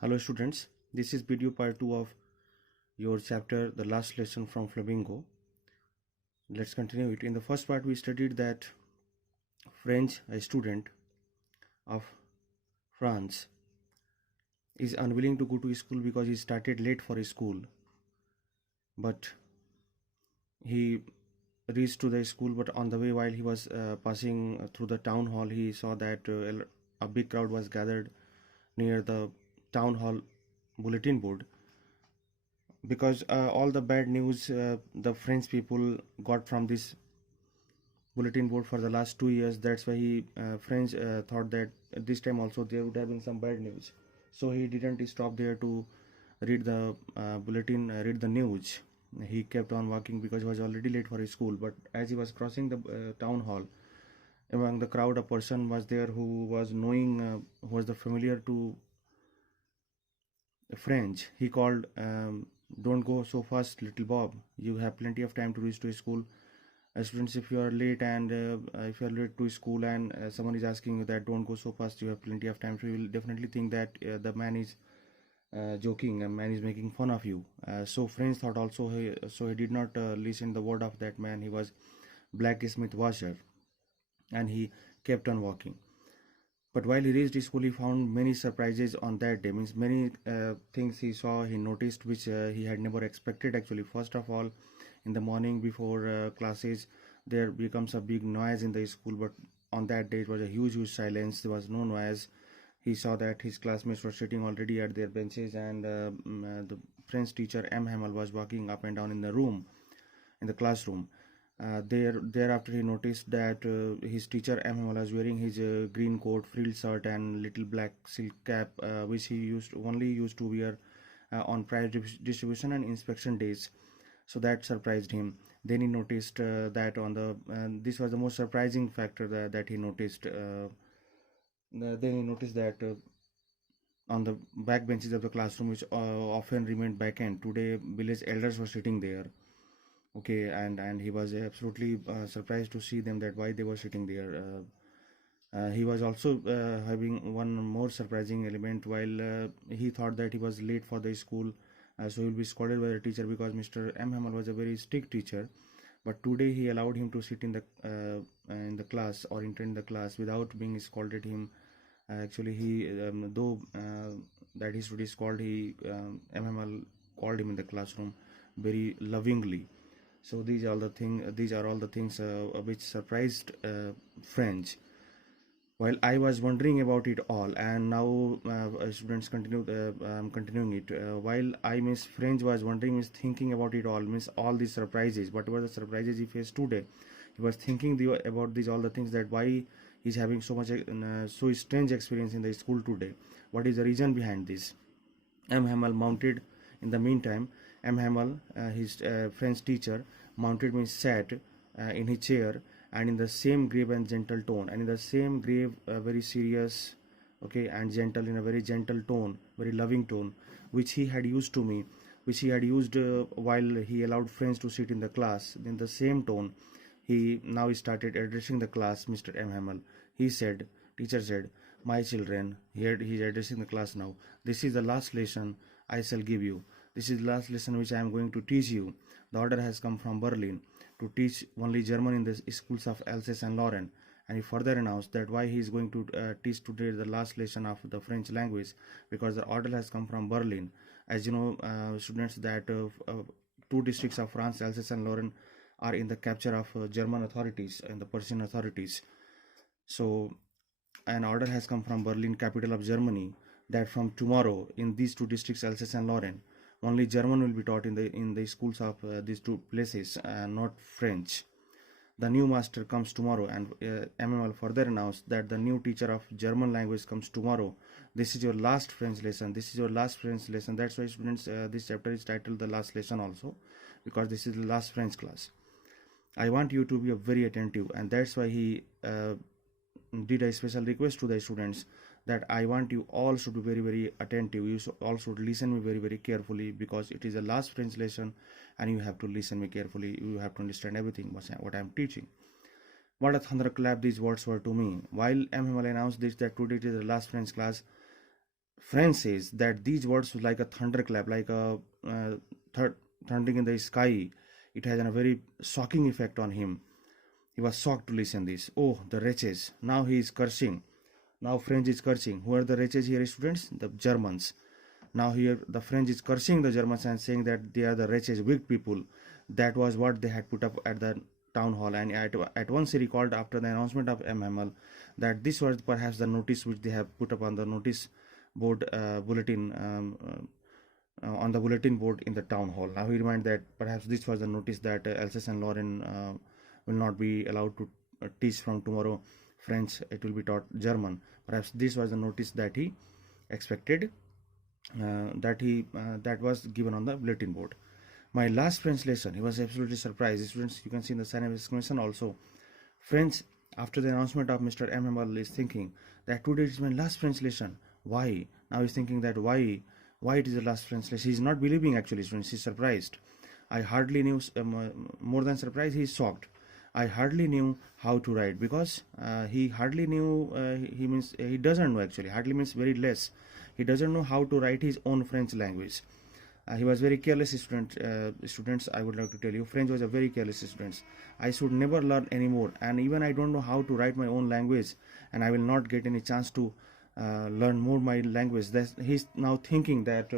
Hello students, this is video part 2 of your chapter The Last Lesson from Flamingo. Let's continue it. In the first part we studied that French, a student of France, is unwilling to go to school because he started late for school. But he reached to the school, but on the way while he was passing through the town hall, he saw that a big crowd was gathered near the town hall bulletin board because all the bad news the French people got from this bulletin board for the last 2 years. That's why he French thought that this time also there would have been some bad news. So he didn't stop there to read the read the news. He kept on walking because he was already late for his school. But as he was crossing the town hall, among the crowd, a person was there who was knowing, who was the familiar to French. He called, "Don't go so fast, little Bob. You have plenty of time to reach to school." Students, if you are late and if you are late to school and someone is asking you that don't go so fast, you have plenty of time, so you will definitely think that the man is joking, a man is making fun of you. So French thought also, so he did not listen the word of that man. He was blacksmith washer, and he kept on walking. But while he reached school, he found many surprises on that day. Means many things he saw, he noticed, which he had never expected actually. First of all, in the morning before classes, there becomes a big noise in the school. But on that day, it was a huge silence. There was no noise. He saw that his classmates were sitting already at their benches, and the French teacher M. Hamel was walking up and down in the room, in the classroom. Thereafter he noticed that his teacher M. was wearing his green coat, frilled shirt, and little black silk cap, which he used to wear on prize distribution and inspection days. So that surprised him. Then he noticed that on the this was the most surprising factor that he noticed. Then he noticed that on the back benches of the classroom, which often remained vacant, today village elders were sitting there. Okay, and he was absolutely surprised to see them, that why they were sitting there. He was also having one more surprising element. While he thought that he was late for the school, so he will be scolded by the teacher, because Mr. M. Hamel was a very strict teacher. But today he allowed him to sit in the class or attend the class without being scolded him. Actually, he though that he should be scolded, M. Hamel called him in the classroom very lovingly. So these are all the things which surprised French. While I was wondering about it all, and now students continuing it. While I Miss French was wondering, is thinking about it all, means all these surprises, whatever the surprises he faced today, he was thinking about these all the things, that why he's having so much so strange experience in the school today. What is the reason behind this? M. Hamel mounted in the meantime. M. Hamel, his French teacher, mounted me sat in his chair, and in the same grave and gentle tone, and in the same grave, very serious, okay, and gentle, in a very gentle tone, very loving tone, which he had used to me, which he had used while he allowed friends to sit in the class. In the same tone, he now started addressing the class. Mr. M. Hamel, he said, teacher said, "My children," he's addressing the class now, "this is the last lesson I shall give you. This is the last lesson which I am going to teach you. The order has come from Berlin to teach only German in the schools of Alsace and Lorraine." And he further announced that why he is going to teach today the last lesson of the French language, because the order has come from Berlin. As you know, students, that two districts of France, Alsace and Lorraine, are in the capture of German authorities and the Prussian authorities. So an order has come from Berlin, capital of Germany, that from tomorrow in these two districts, Alsace and Lorraine, only German will be taught in the schools of these two places, not French. The new master comes tomorrow, and MML further announced that the new teacher of German language comes tomorrow. This is your last French lesson. This is your last French lesson. That's why, students, this chapter is titled the last lesson also, because this is the last French class. I want you to be very attentive, and that's why he did a special request to the students, that I want you all should be very attentive. You all should listen me very carefully, because it is the last French lesson, and you have to listen me carefully. You have to understand everything what I am teaching. What a thunderclap these words were to me. While M. Hamel announced this, that today it is the last French class, Friend says that these words were like a thunderclap, like a thundering in the sky. It has a very shocking effect on him. He was shocked to listen this. Oh, the wretches! Now he is cursing. Now French is cursing. Who are the wretches here, students? The Germans. Now here the French is cursing the Germans and saying that they are the wretches, weak people. That was what they had put up at the town hall. And at once he recalled after the announcement of M. Hamel that this was perhaps the notice which they have put up on the notice board bulletin on the bulletin board in the town hall. Now he reminded that perhaps this was the notice that Alsace and Lorraine will not be allowed to teach from tomorrow French. It will be taught German. Perhaps this was the notice that he expected, that was given on the bulletin board. My last French lesson. He was absolutely surprised. Students, you can see in the sign of exclamation also. French, after the announcement of Mr. M. Hamel, is thinking that today is my last French lesson. Why? Now he's thinking that why it is the last French lesson. He's not believing actually, students. He's surprised. I hardly knew, more than surprised, he's shocked. I hardly knew how to write, because he hardly knew, he means he doesn't know actually. Hardly means very less. He doesn't know how to write his own French language. He was very careless students. I would like to tell you, French was a very careless students. I should never learn anymore, and even I don't know how to write my own language, and I will not get any chance to learn more my language. He's now thinking that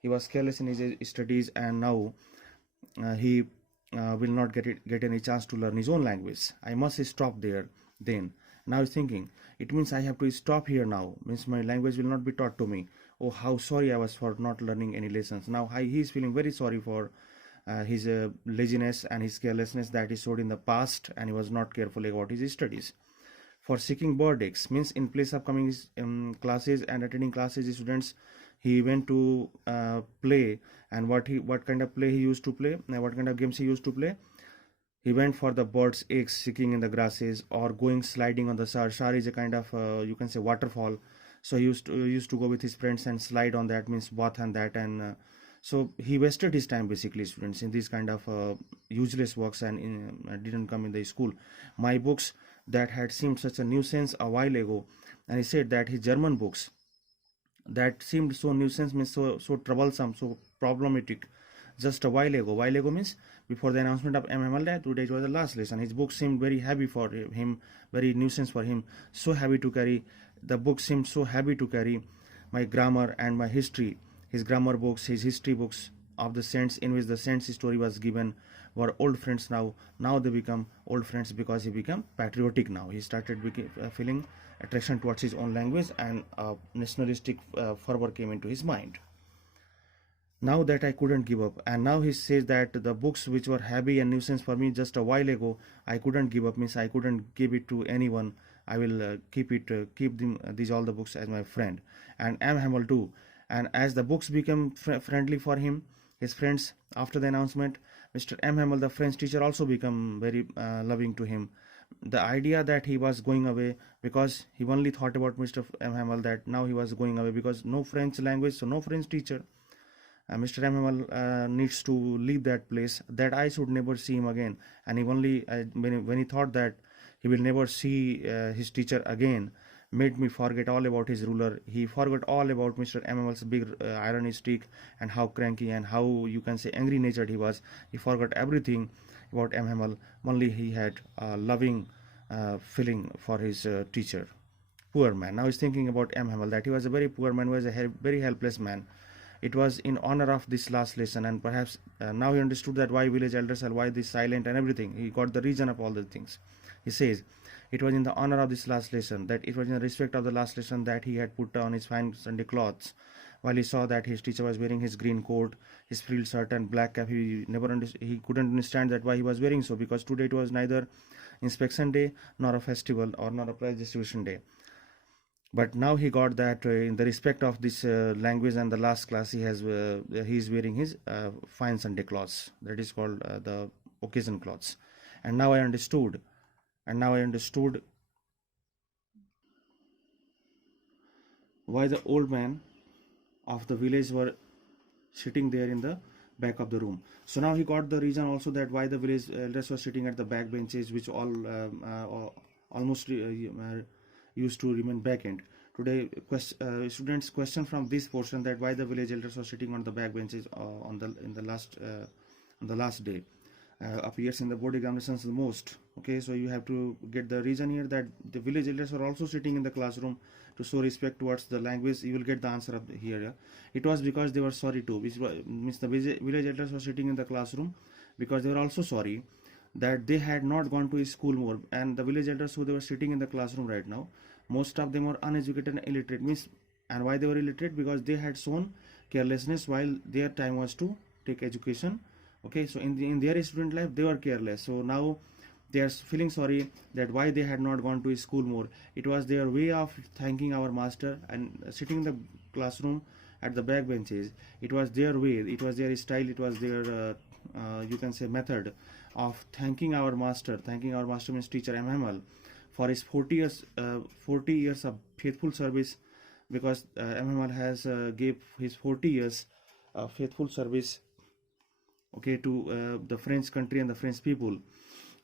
he was careless in his studies, and now he will not get any chance to learn his own language. I must stop there then. Now he's thinking, it means I have to stop here now, means my language will not be taught to me. Oh, how sorry I was for not learning any lessons. Now he is feeling very sorry for his laziness and his carelessness that he showed in the past, and he was not careful about his studies. For seeking verdicts, means in place of coming classes and attending classes, students, he went to play. And what kind of play he used to play, what kind of games he used to play? He went for the birds' eggs seeking in the grasses, or going sliding on the Sar. Sar is a kind of you can say waterfall. So he used to go with his friends and slide on that, means bath and that, and so he wasted his time basically, students, in these kind of useless works, and didn't come in the school. My books that had seemed such a nuisance a while ago, and he said that his German books that seemed so nuisance, means so troublesome, so problematic just a while ago. While ago means before the announcement of MML, today was the last lesson. His book seemed very heavy for him, very nuisance for him, so heavy to carry. The book seemed so heavy to carry. My grammar and my history, his grammar books, his history books of the saints, in which the saints story was given, were old friends now. Now they become old friends because he became patriotic now. He started feeling attraction towards his own language, and nationalistic fervor came into his mind. Now that I couldn't give up, and now he says that the books which were heavy and nuisance for me just a while ago, I couldn't give up, means I couldn't give it to anyone. I will keep these all the books as my friend, and M. Hamel too. And as the books became friendly for him, his friends, after the announcement, Mr. M. Hamel, the French teacher, also become very loving to him. The idea that he was going away, because he only thought about Mr. M. Hamel, that now he was going away because no French language, so no French teacher. Mr. M. Hamel needs to leave that place, that I should never see him again. And he only, when he thought that he will never see his teacher again, made me forget all about his ruler. He forgot all about Mr. M. Hamel's big irony streak, and how cranky and how you can say angry natured he was. He forgot everything about M. Hamel. Only he had a loving feeling for his teacher. Poor man. Now he's thinking about M. Hamel, that he was a very poor man, was a very helpless man. It was in honor of this last lesson, and perhaps now he understood that why village elders are why this silent and everything. He got the reason of all the things. He says it was in the honor of this last lesson, that it was in the respect of the last lesson, that he had put on his fine Sunday clothes. While he saw that his teacher was wearing his green coat, his frilled shirt and black cap, he couldn't understand that why he was wearing so, because today it was neither inspection day nor a festival or nor a prize distribution day. But now he got that in the respect of this language and the last class, he is wearing his fine Sunday clothes, that is called the occasion clothes. And now I understood why the old man of the village were sitting there in the back of the room. So now he got the reason also, that why the village elders were sitting at the back benches, which all almost used to remain vacant. Today, students question from this portion that why the village elders were sitting on the back benches on the last day appears in the board examinations the most. Okay, so you have to get the reason here that the village elders were also sitting in the classroom to show respect towards the language. You will get the answer of here. Yeah? It was because they were sorry too, which means the village elders were sitting in the classroom because they were also sorry that they had not gone to school more, and the village elders who they were sitting in the classroom right now, most of them were uneducated and illiterate. Means, and why they were illiterate? Because they had shown carelessness while their time was to take education. Okay, so in their student life they were careless, so now they are feeling sorry that why they had not gone to school more. It was their way of thanking our master, and sitting in the classroom at the back benches, it was their way, it was their style, it was their you can say method of thanking our master. Thanking our master means teacher MML for his 40 years of faithful service, because MML has gave his 40 years of faithful service, okay, to the French country and the French people,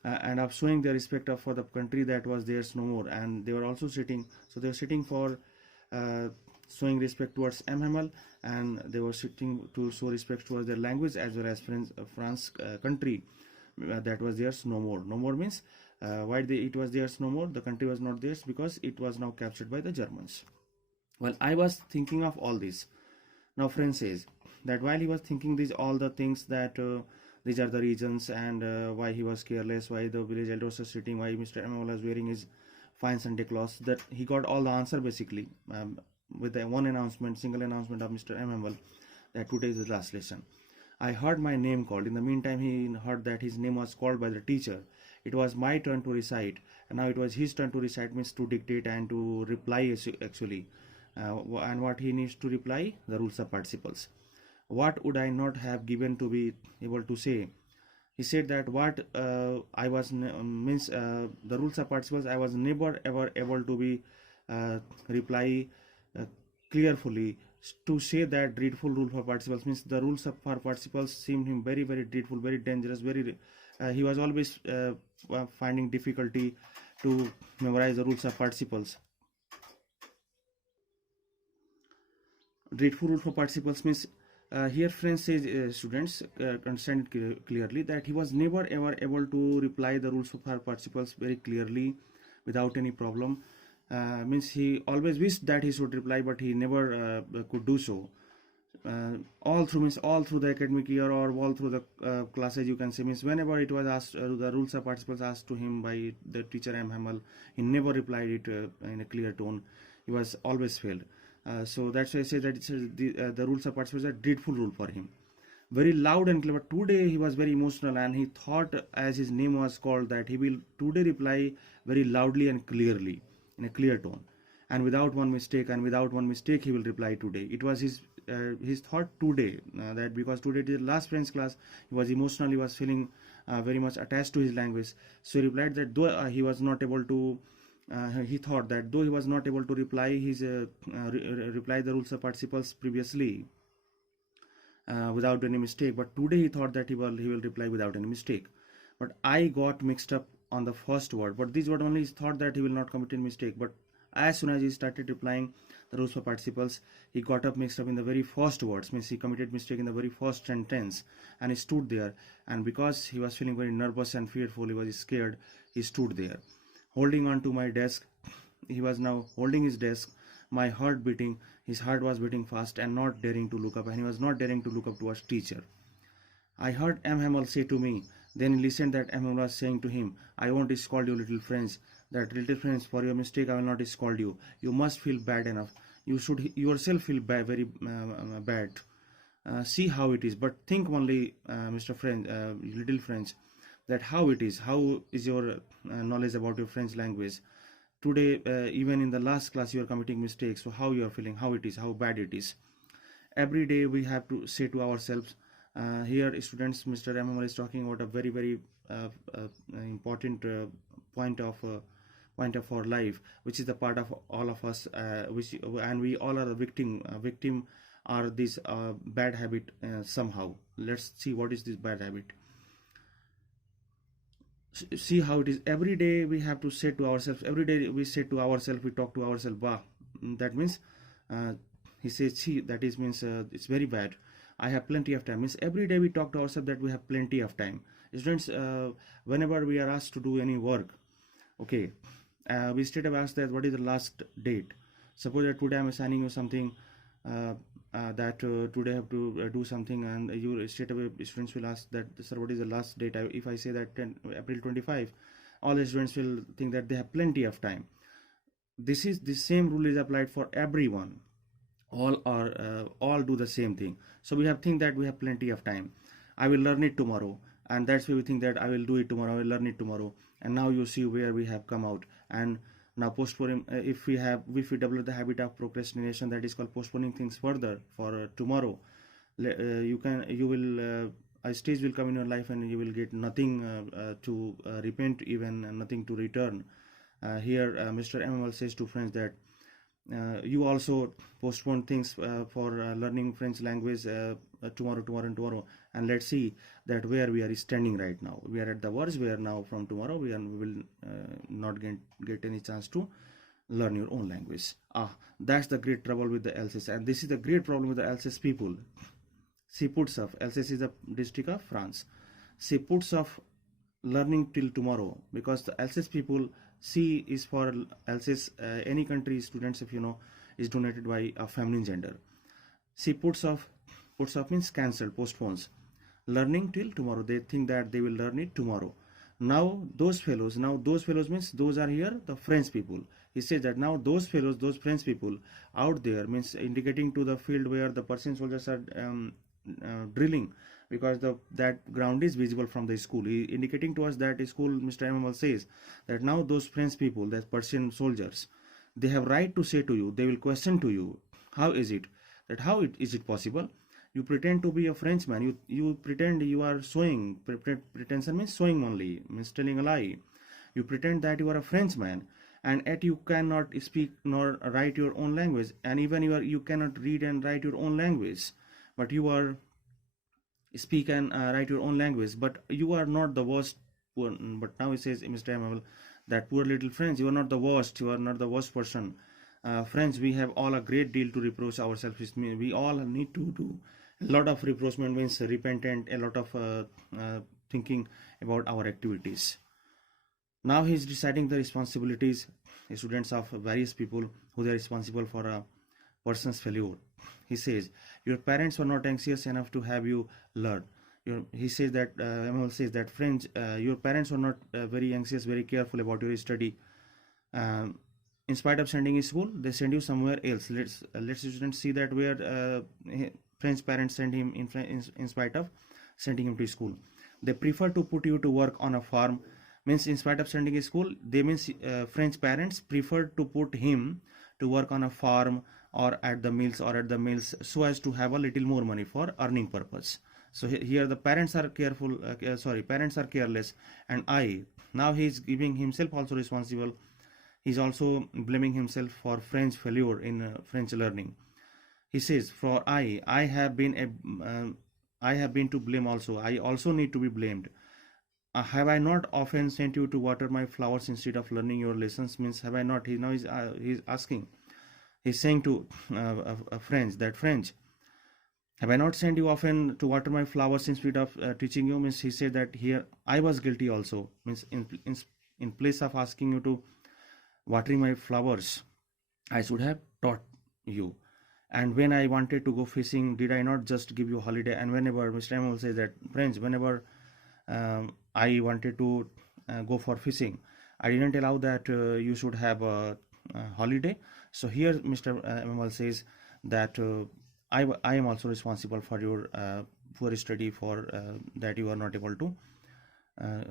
and of showing their respect for the country that was theirs no more. And they were also sitting, so they were sitting for showing respect towards MML, and they were sitting to show respect towards their language as well as France country that was theirs no more. No more means why it was theirs no more, the country was not theirs because it was now captured by the Germans. Well, I was thinking of all this. Now friend says that while he was thinking these all the things, that these are the reasons, and why he was careless, why the village elders were sitting, why Mr. MML was wearing his fine Sunday clothes, that he got all the answer basically with the single announcement of Mr. MML that today is the last lesson. I heard my name called. In the meantime, he heard that his name was called by the teacher. It was my turn to recite, and now it was his turn to recite, means to dictate and to reply actually. And what he needs to reply? The rules of participles. What would I not have given to be able to say? He said that what I was means the rules of participles, I was never ever able to be reply clearly to say that dreadful rule for participles, means the rules for participles seemed him very very dreadful, very dangerous, very he was always finding difficulty to memorize the rules of participles. Dreadful rule for participles means here friends says students understand it clearly that he was never ever able to reply the rules for participles very clearly without any problem. Means he always wished that he should reply, but he never could do so. All through the academic year, or all through the classes, you can say, means whenever it was asked, the rules of participles asked to him by the teacher M. Hamel, he never replied it in a clear tone. He was always failed. So that's why I say that the rules of participles are dreadful rule for him. Very loud and clever. Today he was very emotional, and he thought, as his name was called, that he will today reply very loudly and clearly in a clear tone, and without one mistake. And without one mistake he will reply today. It was his thought today, that because today is the last French class, he was emotional, he was feeling very much attached to his language. So he replied that though he was not able to he thought that though he was not able to reply his reply the rules of participles previously without any mistake, but today he thought that he will reply without any mistake. But I got mixed up on the first word, but this word only he thought that he will not commit any mistake. But as soon as he started replying the rules for participles, he got up mixed up in the very first words, means he committed mistake in the very first sentence, and he stood there. And because he was feeling very nervous and fearful, he was scared, he stood there holding on to my desk. He was now holding his desk, my heart beating, his heart was beating fast, and not daring to look up, and he was not daring to look up towards teacher. I heard M. Hamel say to me, then he listened that M. Hamel was saying to him, I won't scold you, little friends. That little friends, for your mistake I will not scold you. You must feel bad enough. You should yourself feel bad, very bad. See how it is, but think only, Mr. Friend, little friends, that how it is. How is your knowledge about your French language? Today, even in the last class, you are committing mistakes. So how you are feeling? How it is? How bad it is? Every day we have to say to ourselves. Here, students, Mr. M. is talking about a very very important point of our life, which is the part of all of us, and we all are a victim. Victim are this bad habit somehow. Let's see what is this bad habit. See how it is. Every day we have to say to ourselves. Every day we say to ourselves. We talk to ourselves. Bah, that means uh, he says see, that is means it's very bad. I have plenty of time means every day we talk to ourselves that we have plenty of time. Students, whenever we are asked to do any work, okay, we straight away ask that what is the last date. Suppose that today I'm assigning you something, that today I have to do something, and you straight away students will ask that, sir, what is the last date? If I say that April 25, all the students will think that they have plenty of time. This is the same rule is applied for everyone. All do the same thing. So we have think that we have plenty of time. I will learn it tomorrow, and that's why we think that I will do it tomorrow, I will learn it tomorrow. And now you see where we have come out. And now postponing, if we develop the habit of procrastination, that is called postponing things further for tomorrow, you will a stage will come in your life and you will get nothing to repent, even nothing to return. Here Mr. MML says to friends that you also postpone things for learning French language tomorrow, and let's see that where we are standing right now. We are at the verge where now from tomorrow we will not get any chance to learn your own language. That's the great trouble with the Alsace, and this is the great problem with the Alsace people. She puts off, Alsace is a district of France, she puts off learning till tomorrow, because the Alsace people, C is for Alsace, any country students, if you know, is donated by a feminine gender. She puts off means cancel, postpones learning till tomorrow. They think that they will learn it tomorrow. Now those fellows means those are here the French people. He says that now those French people out there, means indicating to the field where the Persian soldiers are drilling, because that ground is visible from the school. He indicating to us that school, Mr. MML says that now those French people, that Persian soldiers, they have right to say to you, they will question to you, how is it is it possible? You pretend to be a Frenchman, you pretend you are sewing, pretension means sewing only, means telling a lie. You pretend that you are a Frenchman, and yet you cannot speak nor write your own language, and even you cannot read and write your own language, but you are speak and write your own language, but you are not the worst. But now he says, Mr. MML, that poor little French, you are not the worst, person. Friends, we have all a great deal to reproach ourselves. We all need to do a lot of reproachment, means repentant, a lot of thinking about our activities. Now he is deciding the responsibilities, students of various people who they are responsible for a person's failure. He says, your parents were not anxious enough to have you learn. He says that MML says that French, your parents were not very anxious, very careful about your study. In spite of sending you school, they send you somewhere else. Let's students see that where French parents send him in spite of sending him to school. They prefer to put you to work on a farm. Means in spite of sending a school, they means French parents preferred to put him to work on a farm or at the mills so as to have a little more money for earning purpose. So here the parents are parents are careless, and now he is giving himself also responsible. He's also blaming himself for French failure in French learning. He says, for I have been to blame also. I also need to be blamed. Have I not often sent you to water my flowers instead of learning your lessons? Means have I not? He's asking. He's saying to a French, that French, have I not sent you often to water my flowers instead of teaching you? Means he said that here I was guilty also. Means in place of asking you to watering my flowers, I should have taught you. And when I wanted to go fishing, did I not just give you holiday? And whenever Mr. MML says that, French, whenever I wanted to go for fishing, I didn't allow that you should have a holiday. So here Mr. MML says that I am also responsible for your poor study, for that you are not able to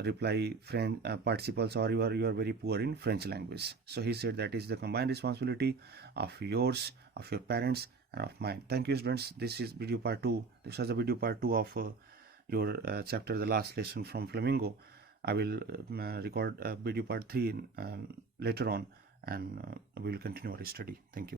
reply French participles, or you are very poor in French language. So he said that is the combined responsibility of yours, of your parents, and of mine. Thank you, students. This is video part 2. This was the video part 2 of your chapter, the last lesson from Flamingo. I will record video part 3 later on, and we will continue our study. Thank you.